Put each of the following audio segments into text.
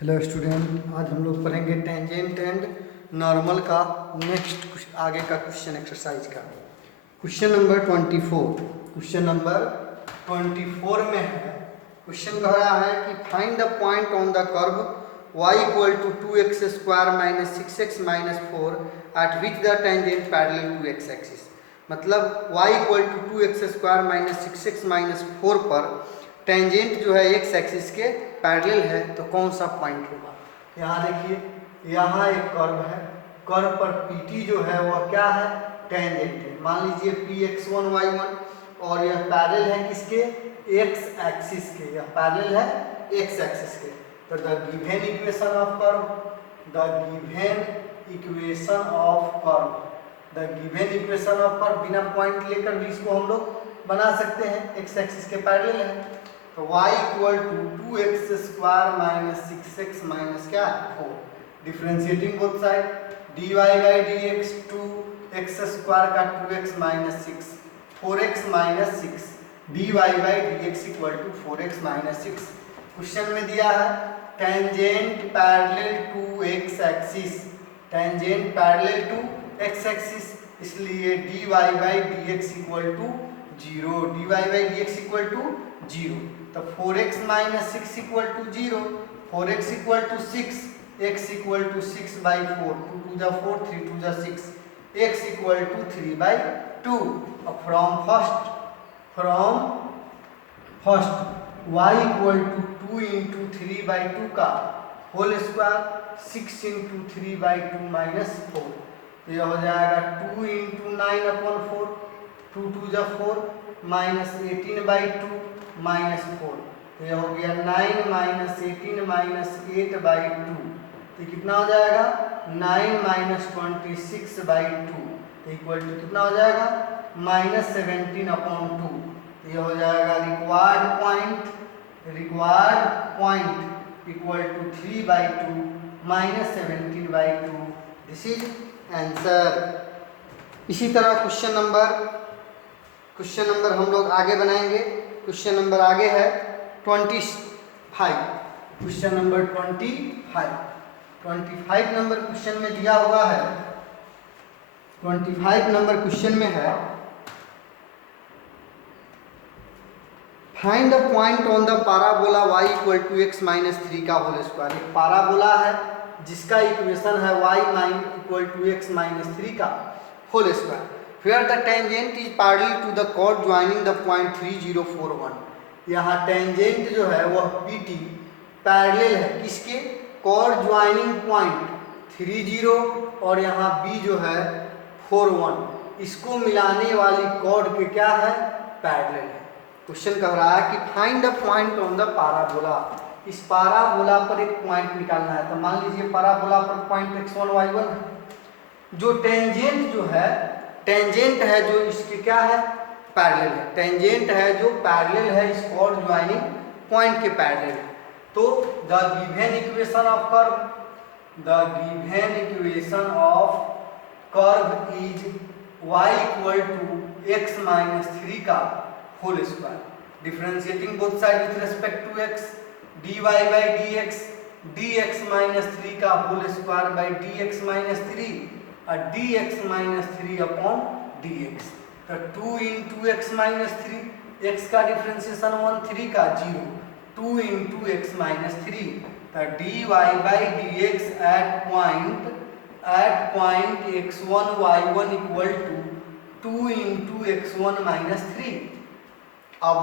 Hello student, आज हम लोग पढ़ेंगे टेंजेंट एंड नॉर्मल का नेक्स्ट आगे का क्वेश्चन एक्सरसाइज का क्वेश्चन नंबर 24। क्वेश्चन नंबर 24 में है, क्वेश्चन कह रहा है कि find the point on the curve y equal to 2x square minus 6x minus 4 at which the tangent parallel to x axis. मतलब y equal to 2x square minus 6x minus 4 पर tangent जो है x axis के parallel है, तो कौन सा point होगा। यहाँ देखिए, यहाँ एक कर्व है, कर्व पर PT जो है वह क्या है, टेंजेंट है। मान लीजिए Px1 y1 और यह पैरेलल है किसके, x एक्सिस के, यह पैरेलल है x एक्सिस के। तो the given equation of curve, the given equation of curve, the given equation of curve बिना पॉइंट लेकर भी इसको हम लोग बना सकते हैं, x एक्सिस के पैरेलल है। तो y equal to 2x square minus 6x minus क्या 4, differentiating both side, dy by dx 2x square का 2x minus 6 4x minus 6 dy by dx equal to 4x minus 6। Question में दिया है tangent parallel to x axis, tangent parallel to x axis, इसलिए dy by dx equal to 0, dy by dx equal to 0। तो 4x minus 6 equal to 0, 4x equal to 6, x equal to 6 by 4, 2 टू जा 4, 3 to जा 6, x equal to 3 by 2। अब from first y equal to 2 into 3 by 2 का whole square 6 into 3 by 2 minus 4, तो यह हो जाएगा 2 इंटू 9 अपॉन 4, 2 टू जा 4 माइनस 18 बाई 2 माइनस 4, तो यह हो गया 9 माइनस 18 माइनस 8 बाई 2, तो कितना हो जाएगा 9 माइनस 26 बाई 2, तो इक्वल टू कितना हो जाएगा माइनस 17 अपॉन 2, तो यह हो जाएगा required point equal to 3 by 2 minus 17 by 2। This is answer. इसी तरह क्वेश्चन नंबर हम लोग आगे बनाएंगे। क्वेश्चन नंबर आगे है 25। क्वेश्चन नंबर 25 नंबर क्वेश्चन में दिया हुआ है, 25 नंबर क्वेश्चन में है find the point on the parabola y equal to x minus 3 का होल स्क्वायर। एक पाराबोला है जिसका इक्वेशन है y equal to x minus 3 का whole square. Where the tangent is parallel to the chord joining the point 3041। यहाँ tangent जो है वह PT पैरेलल है किसके, chord joining point 30 और यहाँ B जो है 41, इसको मिलाने वाली chord के क्या है, पैरेलल है। क्वेश्चन कह रहा है कि find the point on the parabola. इस पाराबोला पर एक पॉइंट निकालना है। तो मान लीजिए पाराबोला पर पॉइंट x1 y1 है, जो टेंजेंट है जो इसके क्या है, पैरेलल है, टेंजेंट है जो पैरेलल है इस chord ज्वाइनिंग पॉइंट के पैरेलल है। तो the given equation of curve is y equal to x minus 3 का whole square, differentiating both side with respect to x, dy by dx minus 3 का whole square by dx minus 3 और dx minus 3 upon dx। तो 2 into x minus 3, x का differentiation 1 3 का 0, 2 into x minus 3, तो dy by dx at point x1 y1 equal to 2 into x1 minus 3। अब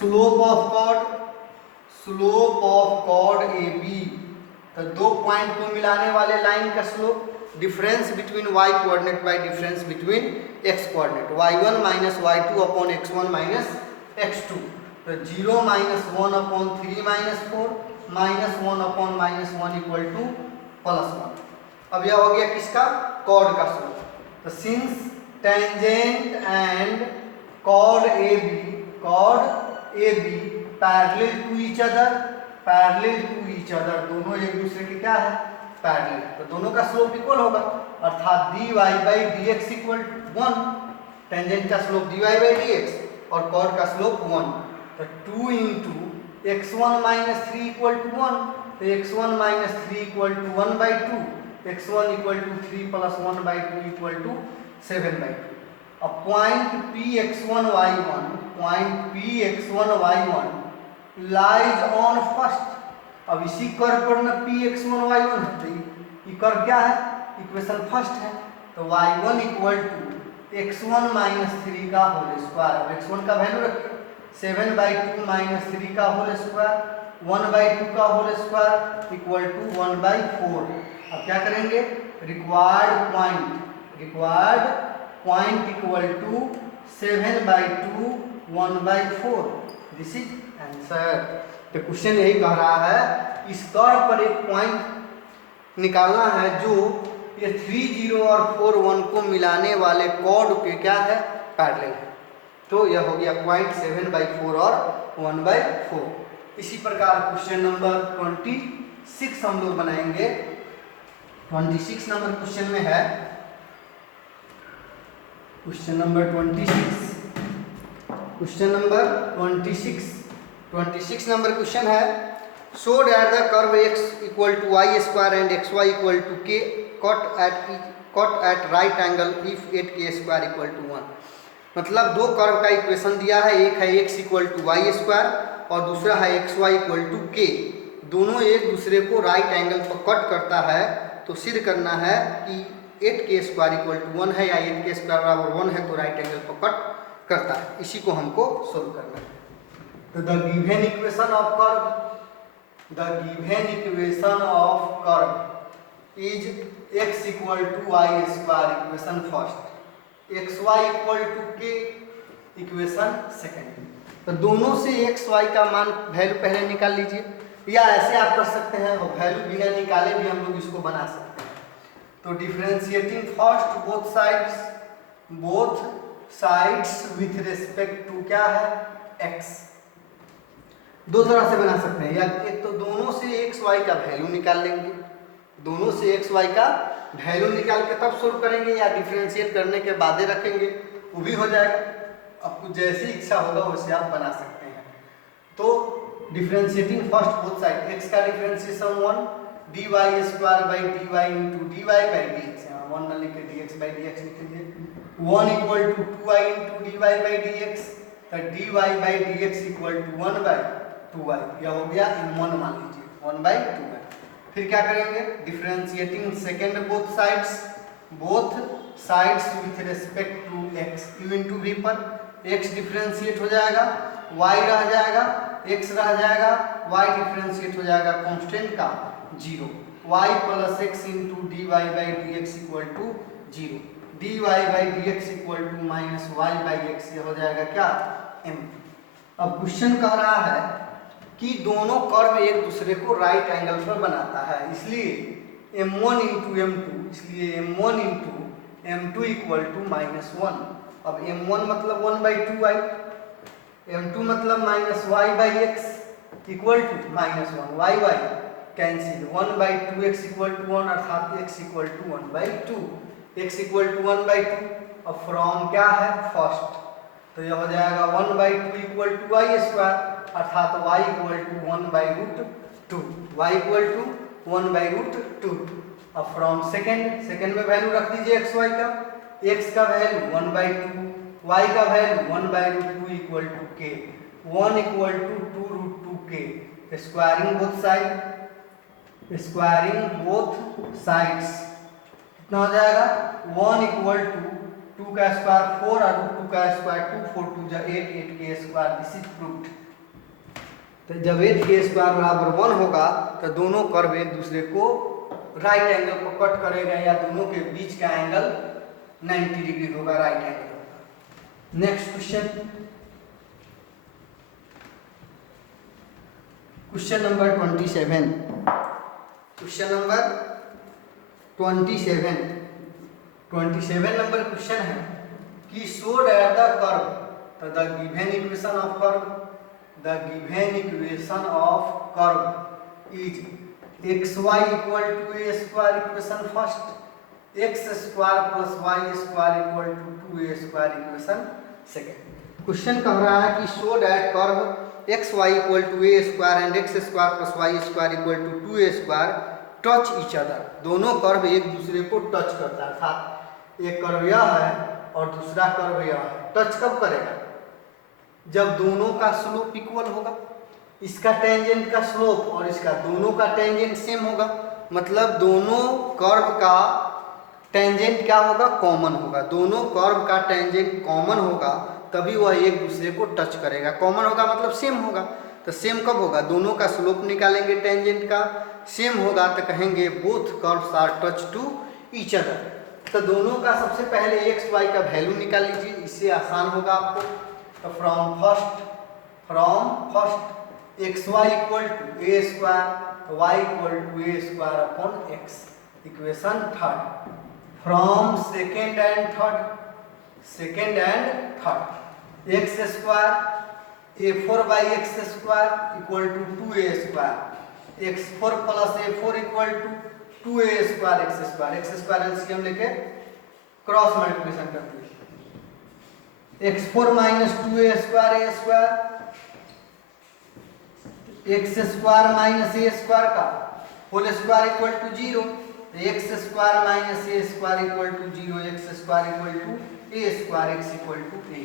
slope of chord AB, तो दो point को मिलाने वाले लाइन का slope, difference between y coordinate bye difference between x coordinate, y1 minus y2 upon x1 minus x2, तो 0 minus 1 upon 3 minus 4 minus 1 upon minus 1 equal two plus 1। अब यह हो गया किसका, कॉर्ड का स्लोप। तो since tangent and chord AB parallel to each other, दोनों एक दूसरे के क्या है, पैरेलल, तो दोनों का स्लोप इक्वल होगा, अर्थात dy by dx equal 1, tangent का स्लोप dy बाई dx और कॉर्ड का स्लोप 1, तो 2 into x1 minus 3 equal to 1, तो x1 minus 3 equal to 1/2, x1 equal to 3 plus 1/2 equal to 7/2। अब point Px1y1 lies on first. अब इसी curve पर ना Px1y1 है, तो ये कर्व क्या है, इक्वेशन फर्स्ट है। तो y1 equal to x1 minus 3 का होल स्क्वायर। अब x1 का वैल्यू रखिए 7/2 माइनस 3 का होल स्क्वायर, 1/2 का होल स्क्वायर इक्वल टू 1/4। अब क्या करेंगे, required point equal to 7/2 1/4। This is answer. तो क्वेश्चन यही कह रहा है इस कर्व पर एक पॉइंट निकालना है जो ये 3 0 और 4 1 को मिलाने वाले कॉर्ड के क्या है, पैरेलल है। तो यह हो गया पॉइंट 7/4 और 1/4। इसी प्रकार क्वेश्चन नंबर 26 हम लोग बनाएंगे। 26 नंबर क्वेश्चन में है, क्वेश्चन नंबर 26 नंबर क्वेश्चन है, show that the curve x equal to y square and xy equal to k cut at right angle if 8k square equal to 1। मतलब दो curve का equation दिया है, एक है x equal to y square और दूसरा है xy इक्वल टू k। दोनों एक दूसरे को राइट एंगल पर कट करता है, तो सिद्ध करना है कि 8k स्क्वायर इक्वल टू 1 है या 8k स्क्वायर बराबर 1 है, तो राइट एंगल पर कट करता है। इसी को हमको सोल्व करना है। तो the given equation of curve is x equal to y square equation first, xy equal to k equation second. तो दोनों से xy का मान वैल्यू पहले निकाल लीजिए, या ऐसे आप कर सकते हैं और वैल्यू बिना निकाले भी हम लोग इसको बना सकते हैं। तो differentiating first both sides with respect to क्या है, x। दो तरह से बना सकते हैं, या एक तो दोनों से xy का वैल्यू निकाल लेंगे, दोनों से xy का वैल्यू निकाल के तब सोल्व करेंगे, या डिफरेंशिएट करने के बाद रखेंगे, वो भी हो जाएगा। आपको जैसी इच्छा होगा वैसे आप बना सकते हैं। तो differentiating first both side, x का differentiation 1 dy square by dy into dy by dx, 1 न लिख के dx बाई dx लिख लीजिए। 1 equal to 2y into dy by dx, तो dy by dx equal to 1/2y। यह हो गया m1 मान लीजिए 1/2y। फिर क्या करेंगे, differentiating second both sides with respect to x, u into v पर x डिफरेंशिएट हो जाएगा, y रह जाएगा, x रह जाएगा, y डिफरेंशिएट हो जाएगा कांस्टेंट का 0, y plus x into D Y by D x equal to 0, dy by dx equal to minus y by x, ये हो जाएगा क्या, m। अब क्वेश्चन कह रहा है कि दोनों कर्व एक दूसरे को राइट एंगल पर बनाता है, इसलिए m1 इंटू m2, इसलिए m1 into m2 equal to -1। अब m1 मतलब 1/2y, m2 मतलब -y by x equal to -1, y cancel, 1/2x equal to 1 अर्थात x equal to 1/2, x equal to 1/2। अब फ्रॉम क्या है, फर्स्ट, तो यह हो जाएगा 1/2 इक्वल टू वाई स्क्वायर अर्थात y equal to 1/√2, y equal to 1/√2। अब फ्रॉम सेकेंड में वैल्यू रख दीजिए xy का, x का वैल्यू 1/2, y का value 1/√2 equal to k, 1 equal to 2√2k। Squaring both sides कितना हो जाएगा, 1 इक्वल टू 2 का स्क्वायर 4 और 2 का स्क्वायर 2, 4 2 जा 8, 8k square, this is proved. तो जब 8k स्क्वायर बराबर 1 होगा तो दोनों कर्व एक दूसरे को राइट एंगल को कट करेगा, या दोनों के बीच का एंगल 90 डिग्री होगा, right angle. Next question number 27। Question number 27 number question है कि शो दैट द कर्व, तो the given equation of curve is xy equal to a square equation first, x square plus y square equal to 2a square equation second. Question कह रहा है कि show that curve x Y equal to A square and x square plus y square equal to 2a square touch each other. दोनों curve एक दूसरे को touch करता है, अर्थात एक कर्व यह है और दूसरा कर्व यह है। टच कब करेगा? जब दोनों का स्लोप इक्वल होगा, इसका टेंजेंट का स्लोप और इसका दोनों का टेंजेंट सेम होगा, मतलब दोनों कर्व का टेंजेंट क्या होगा? कॉमन होगा। दोनों कर्व का टेंजेंट कॉमन होगा तभी वह एक दूसरे को टच करेगा। कॉमन होगा मतलब सेम होगा, तो सेम कब होगा? दोनों का स्लोप निकालेंगे टेंजेंट का, सेम होगा तो कहेंगे both curves are touch to each other. तो दोनों का सबसे पहले एक्स वाई का वैल्यू निकाल लीजिए, इससे आसान होगा आपको। तो from first X Y equal to A square Y equal to A square upon X. Equation third from second and third X square A four by X square equal to 2a square, X four plus A four equal to 2a square X square LCM लेके cross multiplication कर दिए। X four minus 2a square A square, X square minus A square का whole square equal to 0, X square minus A square equal to 0, X square equal to A square, X equal to A,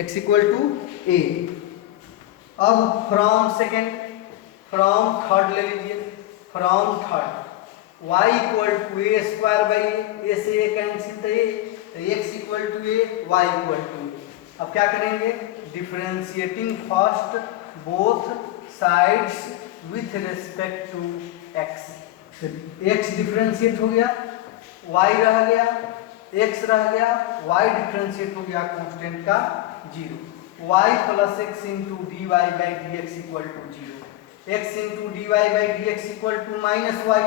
X equal to A. अब from third ले लीजिए, from third Y equal to A square by A से A cancel, तो X equal to A Y equal to A. अब क्या करेंगे? Differentiating first both sides with respect to X. X differentiate हो गया, Y रह गया, एक्स रह गया, वाई डिफरेंशिएट हो गया कांस्टेंट का 0, y plus X into D Y by D x equal to 0, X into D Y by D x equal to minus Y,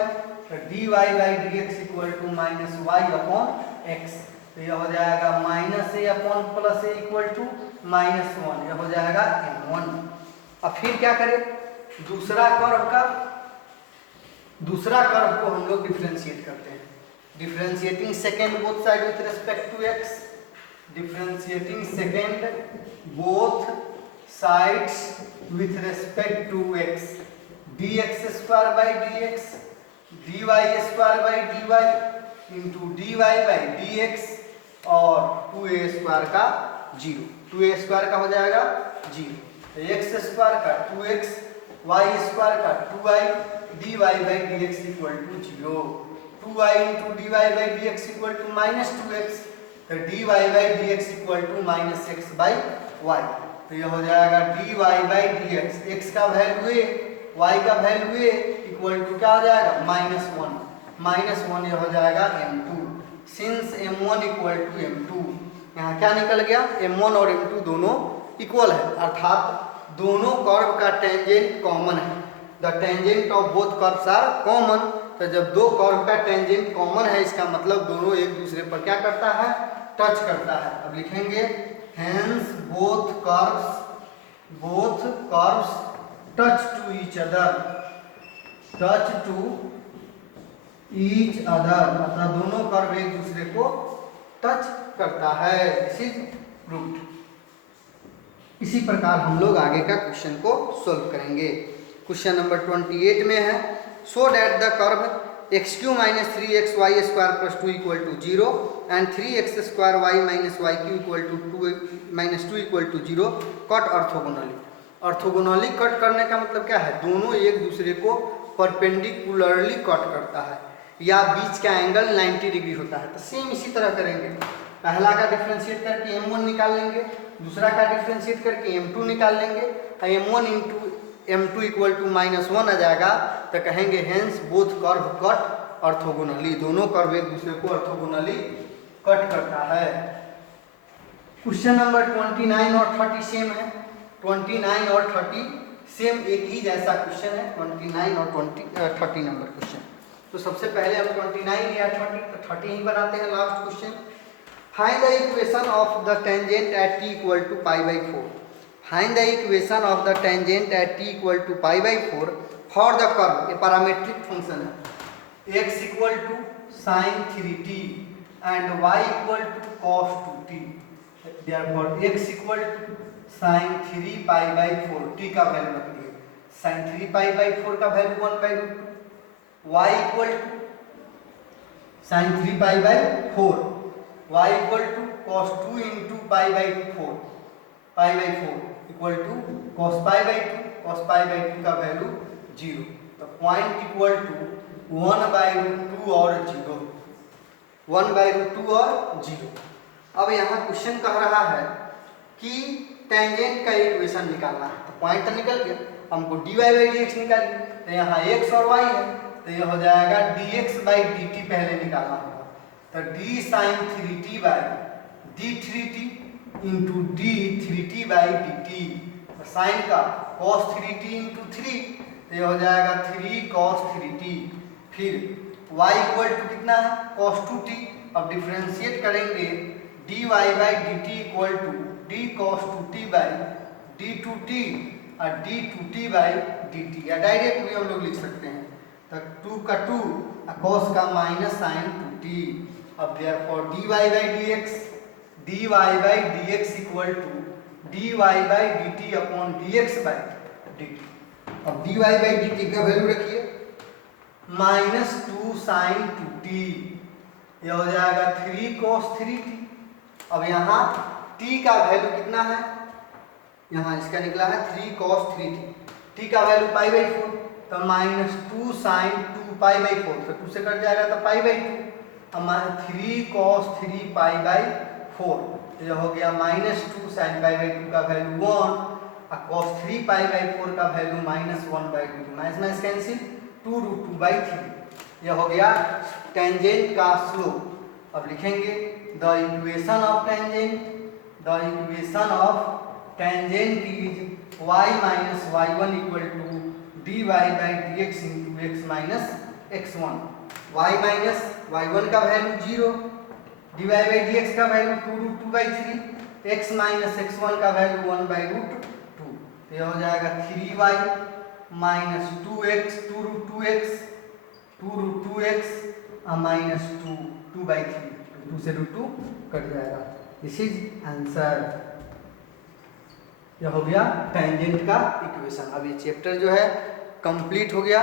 तो D Y by D x equal to minus Y upon X. तो यह हो जाएगा minus A upon plus A equal to minus 1, यह हो जाएगा m1। अब फिर क्या करें? दूसरा कर्व को हम लोग डिफरेंशिएट करते हैं। Differentiating second both side with respect to x, differentiating second both sides with respect to x, dx square by dx, dy square by dy into dy by dx और 2a स्क्वायर का 0, 2a square का हो जाएगा 0, x square का 2x, y square का 2y, dy by dx equal to 0, 2y into dy by dx equal to minus 2x, तो dy by dx equal to minus x by y। तो यह हो जाएगा dy बाई dx, x का value a, y का value a equal to क्या हो जाएगा? माइनस 1 यह हो जाएगा m2। Since m1 equal to m2, यहाँ क्या निकल गया? m1 और m2 दोनों इक्वल है, अर्थात दोनों कर्व का टेंजेंट कॉमन है। The tangent of both curves are common. तो जब दो कर्व का टेंजेंट कॉमन है, इसका मतलब दोनों एक दूसरे पर क्या करता है? टच करता है। अब लिखेंगे hence both curves touch to each other, अर्थात दोनों कर्व एक दूसरे को टच करता है। This is proved. इसी प्रकार हम लोग आगे का क्वेश्चन को सॉल्व करेंगे। क्वेश्चन नंबर 28 में है, so that the curve x cube minus 3x y square plus 2 equal to 0 and 3x स्क्वायर y minus y cube equal to 2 equal to 0 cut orthogonally. Orthogonally cut करने का मतलब क्या है? दोनों एक दूसरे को परपेंडिकुलरली कट करता है या बीच का एंगल 90 डिग्री होता है। तो सेम इसी तरह करेंगे। पहला का डिफ्रेंशिएट करके m1 निकाल लेंगे, दूसरा का डिफ्रेंशिएट करके m2 निकाल लेंगे, m1 into m2 equal to minus 1 आ जाएगा। तो कहेंगे hence both curve cut orthogonally, दोनों कर्व एक दूसरे को ऑर्थोगोनली कट करता है। क्वेश्चन नंबर 29 और 30 सेम है। 29 और 30 सेम एक ही जैसा क्वेश्चन है, 29 और 30 नंबर क्वेश्चन। तो सबसे पहले हम 29 या 30 ही बनाते हैं last question. Find the equation of the tangent at t equal to pi by 4। Find the equation of the tangent at t equal to pi by 4 for the curve, ये parametric function है, x equal to sine 3t and y equal to cos 2t। Therefore x equal to sine 3 pi by 4 t का value रख दिए। Sine 3 pi by 4 का value 1/√2 y equal to sine 3 pi by 4 y equal to cos 2 into pi by 4 equal to cos pi by 2 का value 0। तो point equal to 1/√2 और 0, 1/√2 और 0। अब यहाँ क्वेश्चन कह रहा है कि टेंजेंट का इक्वेशन निकालना है। तो पॉइंट तो निकल गया, हमको dy बाई dx निकालिए। तो यहाँ x और y है, तो यह हो जाएगा dx बाई dt पहले निकालना होगा। तो d sine 3t by d3t into d3t by dt। तो साइन का cos 3t इंटू 3, तो यह हो जाएगा 3 cos 3t। फिर y इक्वल टू कितना है cos 2t। अब डिफ्रेंशिएट करेंगे dy by dt equal to d cos 2t by d2t और d2t बाई dt, या डायरेक्ट भी हम लोग लिख सकते हैं। तो 2 का 2 और cos का माइनस साइन 2t। अब therefore dy by dx equal to dy by dt upon dx by dt। अब dy बाई dt का वैल्यू रखिए -2 साइन 2t, यह हो जाएगा 3 cos 3t। अब यहाँ t का वैल्यू कितना है, यहाँ इसका निकला है 3 cos 3t। t का वैल्यू पाई बाई 4, तो -2 साइन 2 पाई बाई 4, तो 2 से कट जाएगा तो पाई बाई 2। हमारा 3 cos 3 पाई बाई 4, तो यह हो गया -2 साइन पाई बाई 2 का वैल्यू 1 और cos 3 पाई बाई 4 का वैल्यू -1/2। Minus cancel 2√2/3। यह हो गया टेंजेंट का स्लोप। अब लिखेंगे the equation of tangent is y minus y1 equal to dy by dx into x minus x1। y minus y1 का वैल्यू 0, dy बाई dx का value 2√2/3, x minus x1 का value 1/√2। तो यह हो जाएगा 3y minus 2x 2√2x minus 2/3, 2 से √2 cut जाएगा। This is answer. यह हो गया टेंजेंट का इक्वेशन। अब ये चैप्टर जो है कंप्लीट हो गया।